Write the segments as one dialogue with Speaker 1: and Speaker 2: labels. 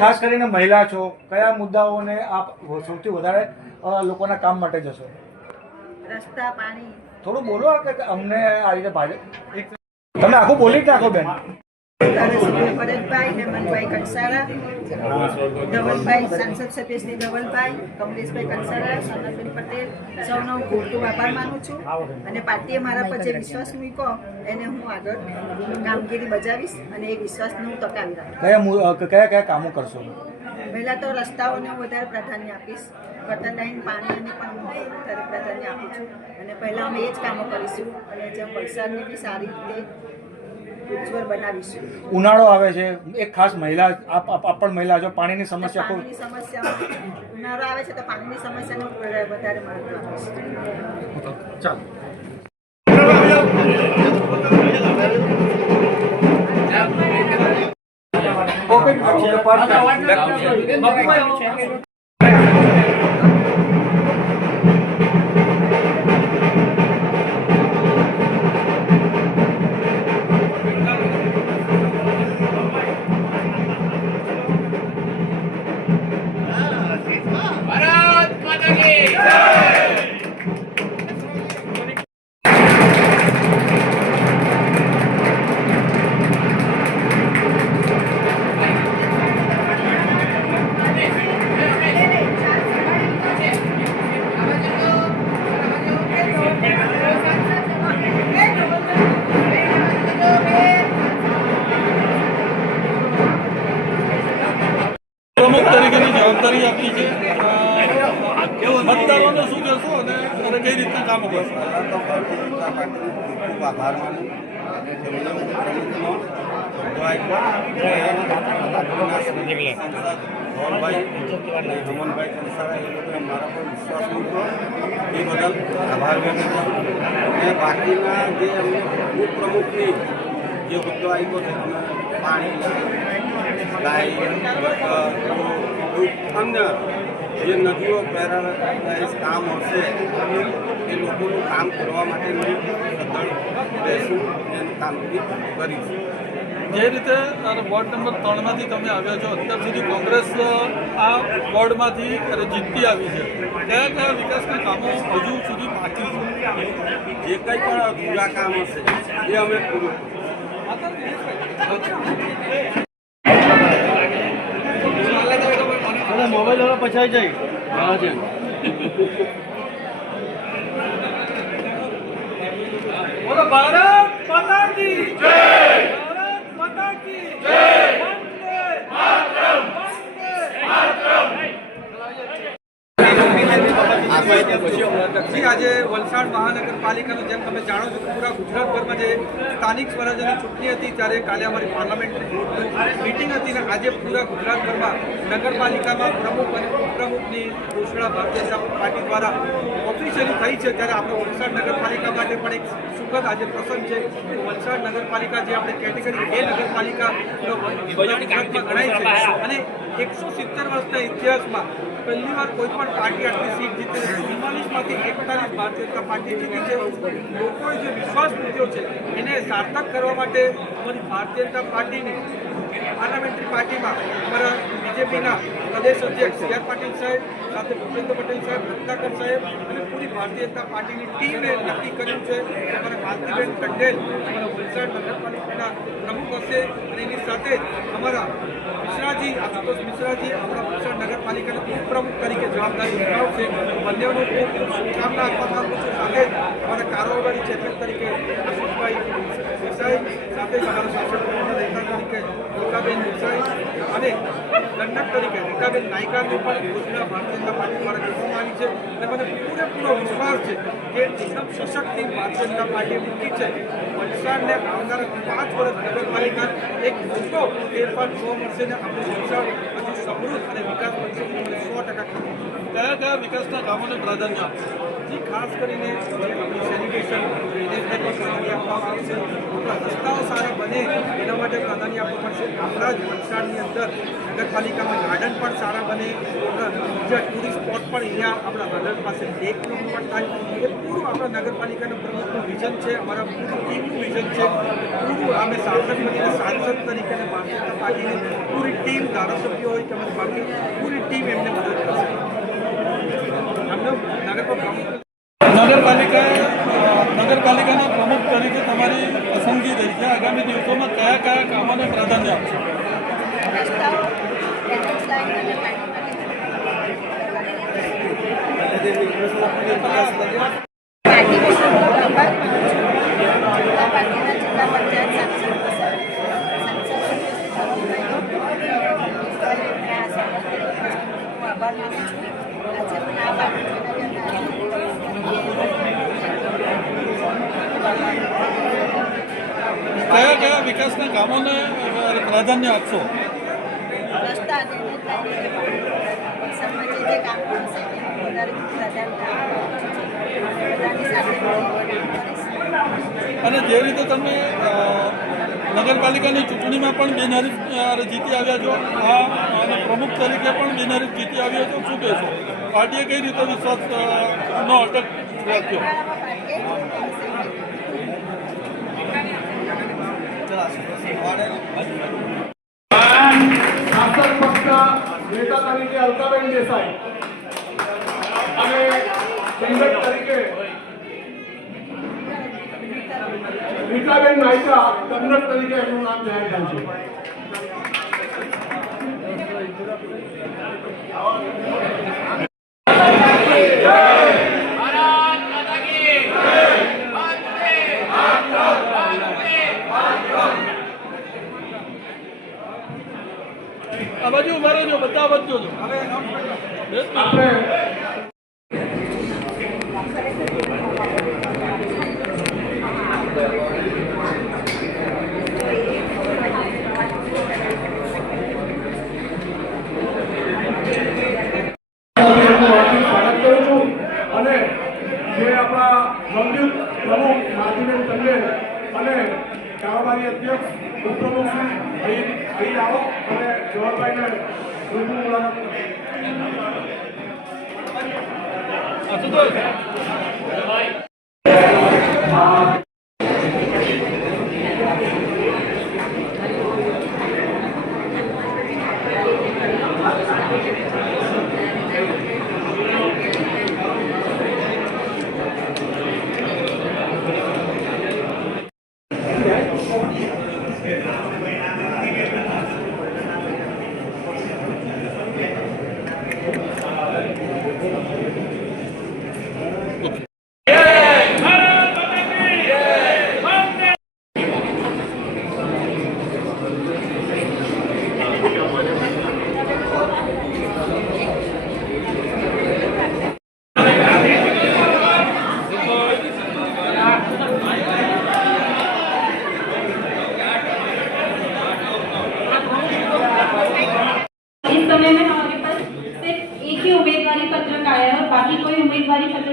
Speaker 1: ખાસ કરીને મહિલા છો કયા મુદ્દાઓને આપ સૌથી વધારે લોકોના કામ માટે જશો?
Speaker 2: રસ્તા પાણી.
Speaker 1: થોડું બોલો કે અમને આ રીતે ભાજપ તમે આખું બોલી જ નાખો બેન.
Speaker 2: ભરતભાઈ હેમંતભાઈ કંસારા. ધવલભાઈ સાંસદ સભ્ય શ્રી ધવલભાઈ કમલેશભાઈ કંસારા સોનલબેન પટેલ સૌનો હું ખૂબ ખૂબ આભાર માનું છું. અને પાર્ટીએ મારા પર જે વિશ્વાસ મૂક્યો એને હું આગળ કામગીરી બજાવીશ અને એ વિશ્વાસને હું ટકાવી રાખીશ.
Speaker 1: કયા કયા કયા કામો કરશો?
Speaker 2: પહેલાં તો રસ્તાઓને હું વધારે પ્રાધાન્ય આપીશ. ગટર લાઈન પાણીને પણ હું વધારે પ્રાધાન્ય આપું છું. અને પહેલાં અમે એ જ કામો કરીશું. અને જેમ વલસાડને બી સારી રીતે ઉજ્જવળ બનાવીશું.
Speaker 1: ઉનાળો આવે છે. એક ખાસ મહિલા આપ પણ મહિલા છો પાણીની સમસ્યા ખૂબ
Speaker 2: પાણીની સમસ્યા ઉનાળો આવે છે તો પાણીની સમસ્યાને વધારે મહત્વ
Speaker 1: ચાલો. ઓકે
Speaker 3: અને કઈ રીતના કામો કરશો
Speaker 4: ખૂબ આભાર માનું ધવલભાઈ અને કંસારા એ લોકોએ મારા પર એ બદલ આભાર વ્યક્ત અને બાકીના જે અમને પ્રમુખની જે હોદ્દો આવ્યો છે અમે પાણી ગટર એવું અન્ય જે નદીઓ પેરાલાઇઝ કામ હશે એ લોકોનું કામ કરવા માટે સદ્ધર રહેશું એનું કામગીરી કરીશું.
Speaker 3: જે રીતે વોર્ડ નંબર ત્રણમાંથી તમે આવ્યા છો અત્યાર સુધી કોંગ્રેસ આ વોર્ડમાંથી જીતતી આવી છે. કયા કયા વિકાસના કામો હજુ સુધી બાકી છે?
Speaker 4: જે કંઈ પણ અધૂરા કામ હશે એ અમે પૂરું કરીશું.
Speaker 1: મોબાઈલ વાળા પછાઈ જાય
Speaker 3: બોલો ભારત માતા જય ભારત માતા કી જય વંદે માતરમ વંદે
Speaker 5: જી આજે વલસાડ મહાનગરપાલિકાનો જેમ તમે જાણો છો કે પૂરા ગુજરાતભરમાં જે સ્થાનિક સ્વરાજ્યની ચૂંટણી હતી ત્યારે કાલે અમારી પાર્લામેન્ટરી બોર્ડની મિટિંગ હતી ને આજે પૂરા ગુજરાતભરમાં નગરપાલિકામાં પ્રમુખ અને ઉપપ્રમુખની ઘોષણા ભારતીય જનતા પાર્ટી દ્વારા ઓફિશિયલી થઈ છે. ત્યારે આપણે વલસાડ નગરપાલિકા માટે પણ એક સુખદ આજે પ્રસંગ છે વલસાડ નગરપાલિકા જે આપણે કેટેગરી એ નગરપાલિકાનો ગુજરાતમાં ગણાય છે અને એકસો સિત્તેર વર્ષના ઇતિહાસમાં પહેલી વાર કોઈ પણ પાર્ટી આટલી સીટ જીતે ચુમ્માલીસમાંથી એકતાલીસ ભારતીય જનતા પાર્ટી જીતી છે. લોકોએ જે વિશ્વાસ મૂક્યો છે, એને સાર્થક કરવા માટે અમારી ભારતીય જનતા પાર્ટીની પાર્લામેન્ટરી પાર્ટીમાં અમારા બીજેપીના પ્રદેશ અધ્યક્ષ સી આર પાટીલ સાહેબ, સાથે ભૂપેન્દ્ર પટેલ સાહેબ રત્નાકર સાહેબ અને પૂરી ભારતીય જનતા પાર્ટીની ટીમે નક્કી કર્યું છે કે અમારા કાંતિબેન પટેલ અમારા વલસાડ નગરપાલિકાના પ્રમુખ હશે અને એની સાથે અમારા મિશ્રાજી, આશુતોષ મિશ્રાજી આપણા વલસાડ નગરપાલિકાના ઉપપ્રમુખ તરીકે જવાબદારી નિભાવશે બંનેઓનું ખૂબ ખૂબ શુભકામના આપવા માંગુ છું. સાથે અમારા કારોબારી ચેરમેન તરીકે આશુષભાઈ દેસાઈ, સાથે અમારા પક્ષના નેતા તરીકે રીટાબેન દેસાઈ અને દંડક તરીકે રીટાબેન નાયકાની પણ ઘોષણા ભારતીય જનતા પાર્ટી દ્વારા કરવામાં આવી છે અને મને પૂરેપૂરો વિશ્વાસ છે કે એકદમ સશક્તિ ભારતીય જનતા પાર્ટી મૂકી છે. વલસાડને આવનારા પાંચ વર્ષ નગરપાલિકા એક મોટો ફેરફાર જોવા મળશે ને આપણું વલસાડ હજુ સમૃદ્ધ અને વિકાસ બનશે સો ટકા.
Speaker 3: કયા કયા વિકાસના કામોને પ્રાધાન્ય આપશે?
Speaker 5: જે ખાસ કરીને સેનિટેશન ડ્રેનેજને પણ આપવામાં આવશે. રસ્તાઓ સારા બને, એના માટે પ્રાધાન્ય આપવું પડશે. આપણા જ વલસાડની અંદર નગરપાલિકામાં ગાર્ડન પણ સારા બને. બીજા ટુરિસ્ટ સ્પોટ પણ અહીંયા આપણા હરડ પાસે લેકનું પણ થાય. એ પૂરું આપણા નગરપાલિકાના પ્રમુખનું વિઝન છે, અમારા પૂરું ટીમનું વિઝન છે. પૂરું અમે સાંસદ બનીને સાંસદ તરીકે અને ભારતીય પાર્ટીની પૂરી ટીમ ધારાસભ્યો હોય તેમજ બાકી પૂરી ટીમ એમને મદદ કરશે. નગરપાલિકા
Speaker 3: નગરપાલિકાએ અ, નગરપાલિકાના પ્રમુખ તરીકે તમારી પસંદગી થઈ છે આગામી દિવસોમાં કયા કયા કામોને પ્રાધાન્ય આપશે
Speaker 2: રસ્તાઓ ડ્રેનેજ લાઈન અને પાણી પાર્ટી વિશે હું આભાર માનું છું જિલ્લા પાર્ટીના જિલ્લા પંચાયત સાંસદ હું આભાર માનું છું આજે મને આ પાર્ટી
Speaker 3: કયા કયા વિકાસના કામોને પ્રાધાન્ય આપશો?
Speaker 2: રસ્તા જે કામ
Speaker 3: અને જે રીતે તમે નગરપાલિકાની ચૂંટણીમાં પણ બિનહરીફ જીતી આવ્યા છો આ અને પ્રમુખ તરીકે પણ બિનહરીફ જીતી આવ્યા છો શું કહેશો? પાર્ટીએ કઈ રીતે વિશ્વાસ અ, નો અટક રાખ્યો?
Speaker 6: નેતા તરીકે અલકાબેન દેસાઈ તરીકે રીટાબેન નાયકા કન્નડ તરીકે એમનું નામ જાહેર થયું છે
Speaker 3: આ બાજુ ઊભા રહેજો બધા વધજો છો.
Speaker 6: આપણે સ્વાગત કરું છું અને જે આપણા નવનિયુક્ત પ્રમુખ માધુબેન ટંડેલ અને કારોબારી અધ્યક્ષ ઉપપ્રમુખ શ્રી અહીં અહીં આવો અને જવાહરભાઈને રૂબરૂ મુલાકાત કરો.
Speaker 3: આશુતોષ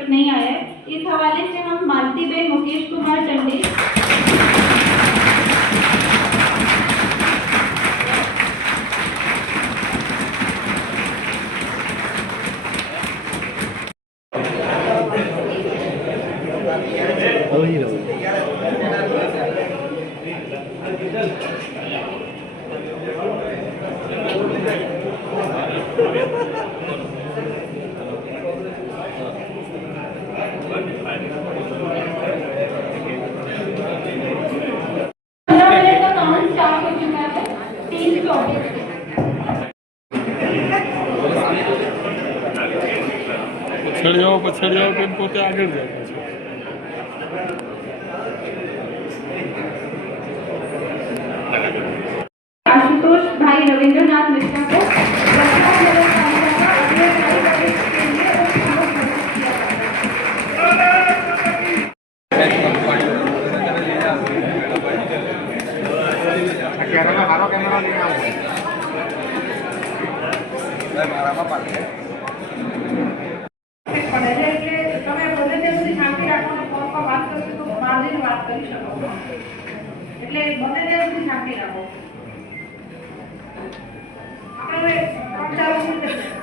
Speaker 7: नहीं आया है। इस हवाले से हम मालती बेन मुकेश कुमार टंडे। पंद्रह
Speaker 3: પછાડી આવો પછાડી આવો કેમ પોતે આગળ જાય?
Speaker 7: વાત કરી શકો એટલે બને ત્યાં સુધી શાંતિ રાખો. આપણે ત્રણ ચાર